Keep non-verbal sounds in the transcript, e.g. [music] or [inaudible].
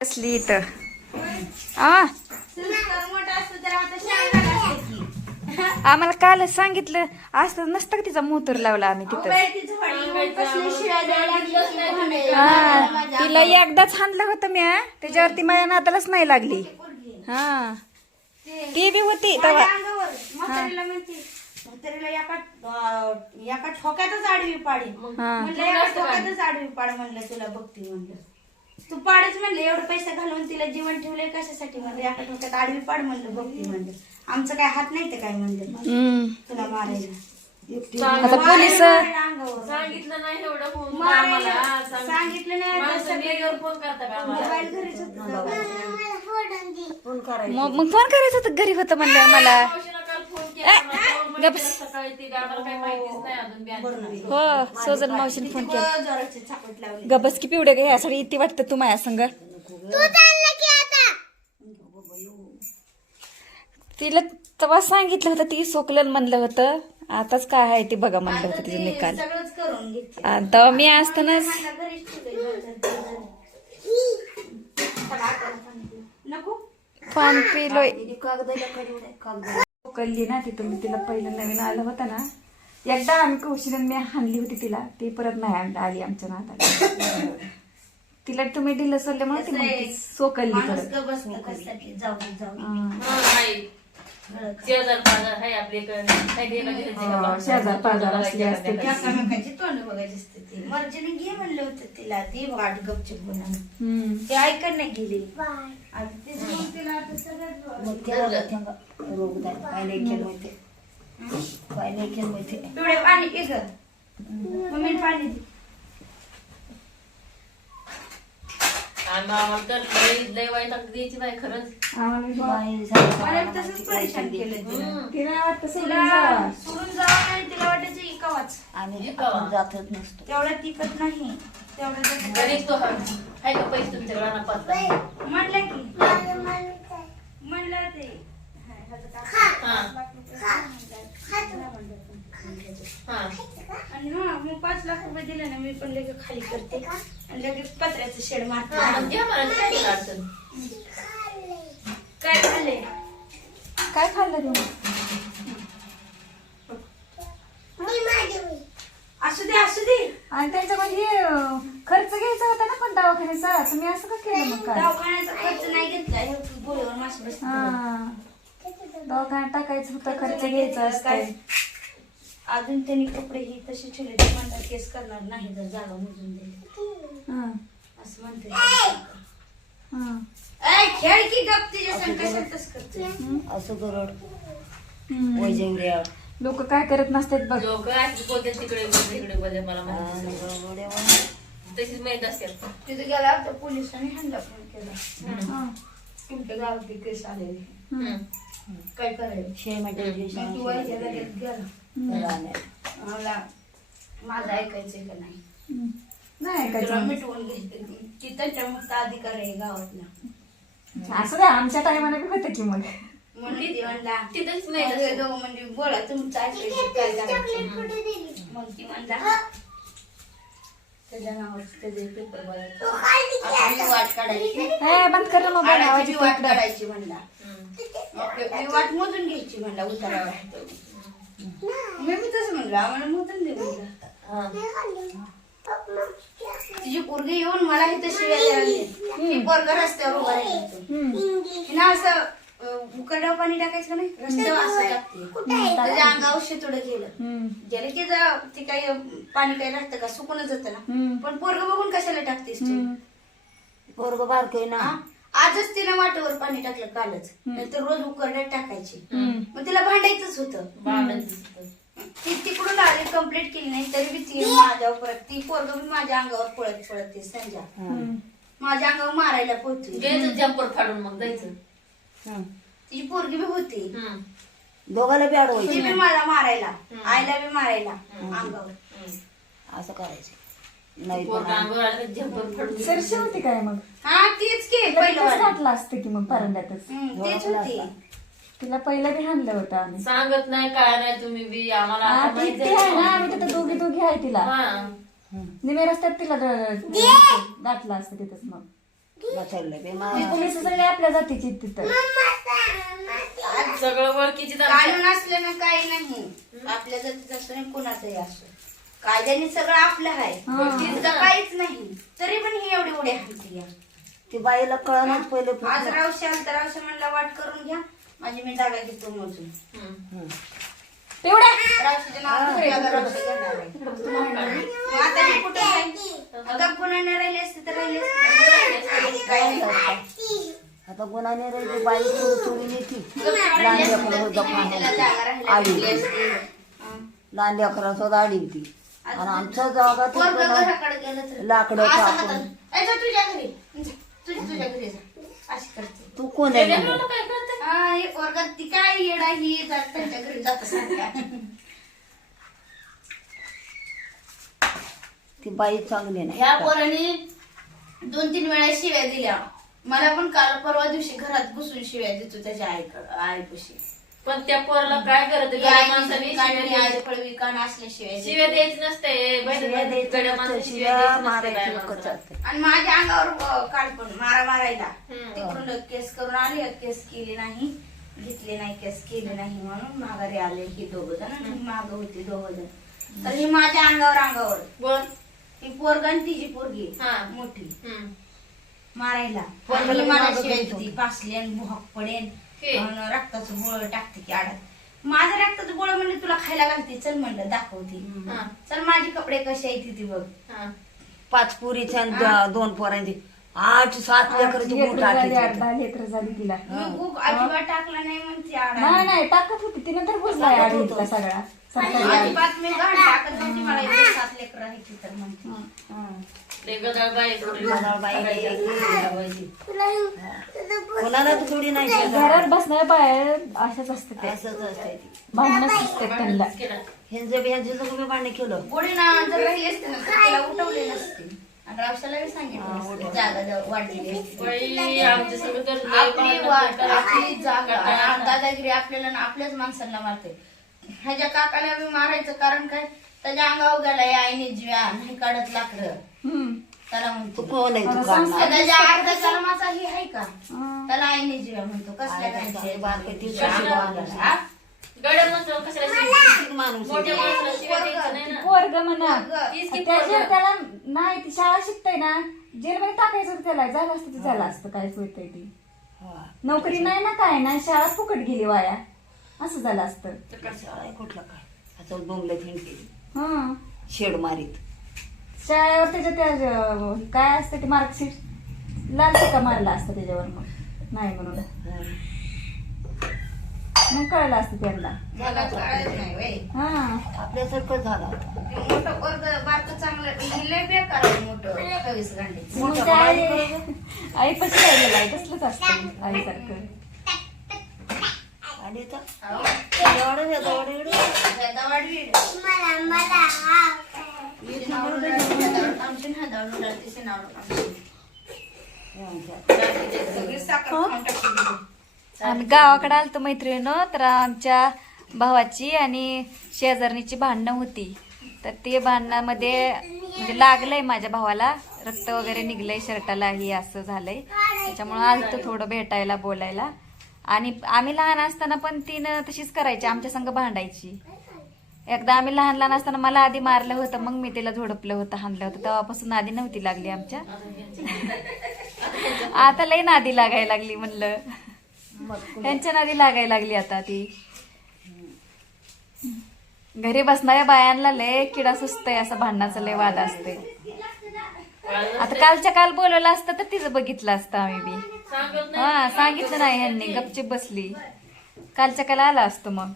असली इथं. आम्हाला कालच सांगितलं असं नसतं का तिचा मोतर लावला आम्ही तिथं? हा तिला एकदाच हाणलं होतं मी हा. त्याच्यावरती माझ्या नातालाच नाही लागली. हा. ती बी होती तेव्हा. एका ठोक्यातच आडवी पाडी. म्हणलं एका ठोक्यातच आडवी पाड म्हणलं तुला बघते म्हणलं. तू पाडच म्हणलं एवढं पैसे घालून तिला जीवन ठेवलंय कशासाठी म्हणलं एका ठोक्यात आडवी पाड म्हणलं बघते म्हणलं आमचं काय हात नाही तर काय म्हणलं हम्म. तुला मारायला आता पोलीस मारायला अंगावर. सांगितलं नाही एवढं. आम्हाला सांग- सांगितलं नाही आता माणसं सगळे वेगळं फोन करता का आम्हाला? मोबाईल घरीच होतं. मग मग फोन करायचं होतं घरी होतं म्हणलं मला गप्प. [laughs] म्हटलं सकाळी ती आम्हाला काही माहितीच नाही अजून बँकेत. हो सोजन मावशीने फोन केला. किती जोराची चापट लावली गबस की पिवडे ग यासाठी इथे वाटतं तू माझ्या संग. तिला तेव्हा सांगितलं होतं ती सोकलन म्हणलं होतं. आताच काय आहे ते बघा म्हणलं होतं तिचं निकाल. सगळंच करून घेते. आणि तेव्हा मी असतानाच घरीच ठेवलंय. चला, आता सांगते. नको. पान पिलोय. कागद कागद सोकलली ना तिथून मी तिला पहिलं नवीन आलं होतं ना एकदा आम्ही कौशिल्याने मी हाणली होती तिला. ती परत नाही आली आमच्या नाताला तिला तुम्ही दिलं सोडल्यामुळे ती सोकलली परत? शेजार पाजार आहे आपल्याकडे काही गेलं की त्याचे गप्पा. शेजार पाजार असले असते. एकामेकाची तोंड बघायची असते ती. मर्जीने घे म्हणलं होतं तिला. ती वाट गपचूप हम्म. ते ऐकत नाही गेली. आणि तिचं मग तिला आता सगळं पिवळे पाणी घे ग मम्मी पाणी दे. आणि आम्हाला तर लय लय वाईट अगदी द्यायची बाई खरंच. आम्हाला मला तसंच परेशान केलं तिला हम्म. तिला वाटतं सोडून तिला जावं. सोडून जावं नाही तिला वाटायचं इकावाच. आम्ही इकावा. जातच नसतो. तेवढा नाही. तेवढा तो हा- आहे का पैसे तुमच्याकडे म्हणलं की. म्हणलं ते. आणि हा मग पाच लाख रुपये दिले ना मी पण लगेच खाली करते. आणि लगेच पत्र्याचं शेड मारते. काय अडचण? काय झाले काय खाल्लं तुम्ही? असू दे असू दे. आणि त्यांच्यामध्ये हे, अं, खर्च घ्यायचा होता ना पण दवाखान्याचा? तुम्ही असं का केलं मग काय दवाखान्याचा खर्च नाही घेतला. हे गोळीवर मासे बसते हा. दवाखान्यात टाकायचं होतं खर्च घ्यायचा असतंय अजून त्यांनी कपडे ही तशी ठेवले ते म्हणतात केस करणार नाही जर जागा मोजून दिली हा, असं म्हणते हा. ऐ, खेळ की गप तिच्या संग कशातच करते. असं गरड लोक काय करत नसतात बघ. लोक अशी बोलते तिकडे तिकडे बोलते मला माहिती तशीच माहीत असतात. तिथे गेला तर पोलिसांनी हल्ला फोन केला. हा. तुमच्या गावात केस आलेली. काय करायचं शे तू वैद्याला घेत गेला मला माझं ऐकायचंय का नाही नाही तुला ऐकायचं मिटवून अधिकार आहे गावातला असं द्या आमच्या टायमाला बी होतं की मग म्हणून ती म्हणला तिथंच नाही म्हणजे बोला तुमचं ऐकायचं काय करायचं मग ती म्हणला त्याच्या नावावर त्याचे पेपर बघायचे आपली वाट काढायची ए, बंद कर ना मोबाईल आवाज आडाची येतो वाट इकडं. काढायची म्हणला हम्म. आपली वाट मोजून घ्यायची म्हणला उतारावर मी मी तसं म्हणलं आम्हाला मोजून दे म्हणलं हा. तिची पोरगी येऊन मला हे तशी वेळ लागली ती पोरग रस्त्यावर उभा राहिली हम्म. हिनं असं उकरड्यावर पाणी टाकायचं का नाही? रस्त्यावर असं त्याच्या अंगावर शितोडं गेलं. हम्म. गेलं की जा ते काही पाणी काही राहतं का? सुकूनच जातं ना. हम्म. पण पोरग बघून कशाला टाकतेस तू? हम्म. पोरग बारकय ना. हा? आजच तिनं वाटेवर पाणी टाकलं कालच. नंतर रोज उकरड्यात टाकायची. मग तिला भांडायचंच होतं. ती तिकडून आली कंप्लीट केली नाही तरी बी ती माझ्यावर परत ती पोरग बी माझ्या अंगावर पळत पळत ते संजा हम्म. माझ्या अंगावर मारायला पोहोचली. जम्पर फाडून मग जायचं. हं. तिची पोरगी बी होती. हम्म. दोघाला बी ती अडवायची मला मारायला. आईला बी मारायला. अंगावर. असं करायचं. नाही अंगावर फाडून सरशी होती काय मग? हा तीच की पहिलं तिथंच. घातलं असतं की मग परंड्यातच. हम्म, तीच होती. तिला पहिलं बी हाणलं होतं आम्ही. सांगत नाही काय नाही तुम्ही बी आम्हाला हा, आता ती माहीत ती आहे ना झालं. आम्ही तिथं दोघी दोघी आहे तिला. हा. निमे रस्त्यात तिला द- गाठलं असतं तिथंच मग. बसवलं बे ती मा पोलीस सगळे आपल्या जातीची तिथं. सगळं ओळखीची कानून असल्यानं काही नाही. आपल्या जातीचं असो नाही कुणाचंही असो कायद्याने सगळं आपलं आहे. तिथं काहीच नाही. तरी पण ही एवढी उड्या हाणते या. ती बाईला कळणार पहिले आज रावशी आलं तर रावशी म्हणला वाट करून घ्या. माझी मी जागा घेतो मोजून. तेवढ्या आता कुठे गुन्ह्याने राहिली असते तर राहिली असते. काय नाही. आता गुन्हाने राहिली बाई चोरी चोरी नेती लहान लेकरं आडी असती. हं. लहान लेकरा सुद्धा आडी होती. आणि आमच्या जागा पोरगं तिकडं घराकडे गेलं तर. लाकडं असं कापून. हातात, "ए, जा तुझ्या घरी. जा, तुझ्या तुझ्या घरी जा. अशी करते. तू कोण आहे म्हणलं? काय करते हा, हे पोरगं ती काय येडा ही जा त्यांच्या घरी जात सारख्या ती बाई चांगली नाही. ह्या पोराने दोन तीन वेळा शिव्या दिल्या. मला पण काल परवा दिवशी घरात घुसून शिव्या देतो त्याच्या आईकडं आईपाशी. पण त्या पोराला काय करत गड्या माणसाने शिव्या. द्यायची. नसते. बहिणी- गड्या माणसाने शिव्या द्यायची माणसाला. आणि माझ्या अंगावर अ, काल पण मारा मारायला. हम्म. तिकडून केस करून आले केस केली नाही. घेतले नाही केस केले नाही म्हणून माघारी आले ही दोघ जण. माग होती दोघ जण. तर ही माझ्या अंगावर अंगावर. बोल. ही पोरग आणि तिची पोरगी हा. मोठी. हम्म. मारायला. पोरगाला आणि मला मागं शिवाय घेत ती पासली आणि भुहाक पडेन. हे. रक्ताचं गोळ टाकते की आडात. माझं रक्ताचं गोळ म्हणले तुला खायला घालते. चल म्हणलं दाखवते. हा. चल माझे कपडे कसे आहेत ती बघ. हा. पाच पुरीच्या आणि द- दोन पोरांची. आठ सात लेकरं मोठ झाली आठ आठ दहा लेकरं. झाली तिला. मी खूप अजिबात टाकला नाही म्हणते आडा नाही नाही टाकत होती. तिने तर बुजला. घेतला सगळा. कोणाला थोडी नाही. घरात बसणाऱ्या बाहेर अशाच असते ते. असंच असते भांडणच असते त्यांना. केलं. ह्यांचं बी ह्यांचं सगळं भांडण केलं. गोडीना जर राहिली असते ना तर तिला उठवले नसते. आणि रावशाला बी सांगितलं नसतं, जागा वाढलेली आपली जागा दादागिरी आपल्याला ना आपल्याच माणसांना मारते. ह्याच्या काकाला बी मारायचं कारण काय? त्याच्या अंगावर गेला या आईने जीव्या नाही काढत लाकडं. त्याला म्हणतो. कोण आहे तू आता काढणार त्याच्या अर्धा जन्माचा ही आहे का. त्याला आईने जीव्या म्हणतो. कसल्या काय बारकं ती शाळा कशी वागणार? हा? गड्या माणसाला कशाला शिव्या किती माणूस मोठ्या आहे? माणसाला शिव्या द्यायचं नाही ना. पोरग म्हणा. पोरगं. तीच की त्याच्या पोरगं. त्याला नाही ती शाळा शिकताय ना. जेलमध्ये टाकायचं होतं त्याला. झालं असतं ते झालं असतं काय होतंय ती. हा. नोकरी नाही ना काय नाही. शाळा फुकट गेली वाया. असं झालं असतं. शाळा आहे कुठलं काय? असं बोंबलं केली हं. शेड मारीत. शाळेवर त्याच्या त्या अं, काय असतं ते मार्कशीट? लाल टिका मारला असतं त्याच्यावर मग. नाही म्हणून. मग कळलं असतं त्यांना. मला कळत नाही. हा. आपल्यासारखं झालं आता. मोठं वर्ग बारकं चांगलं लय बेकार आहे मोठं. घंटे मग आई राहिलेलं आहे तसलंच असतं आईसारखं खाऊन टाकली गेली. आम्ही गावाकडे आलतो मैत्रिणीनं तर आमच्या भावाची आणि शेजारणीची भांडणं होती तर ते भांडणामध्ये म्हणजे लागलंय माझ्या भावाला रक्त वगैरे निघलंय शर्टाला ही असं झालंय त्याच्यामुळं आलतो थोडं भेटायला बोलायला आणि आम्ही लहान असताना पण तिनं तशीच करायची आमच्या संग भांडायची. एकदा आम्ही लहान लहान असताना मला आधी मारलं होतं मग मी तिला झोडपलं होतं हाणलं होतं. तेव्हापासून आधी नव्हती लागली आमच्या. [laughs] आता लय नादी लागायला लागली म्हणलं. त्यांच्या नादी लागायला लागली आता ती. घरी बसणाऱ्या बायांना लय किडा सुचतय असं भांडणाचं लय वाद असते आता कालच्या काल बोलवलं असतं तर तिचं बघितलं असतं आम्ही बी. हा सांगितलं नाही ह्यांनी गपचिप बसली. कालच्या काल आला असतो मग.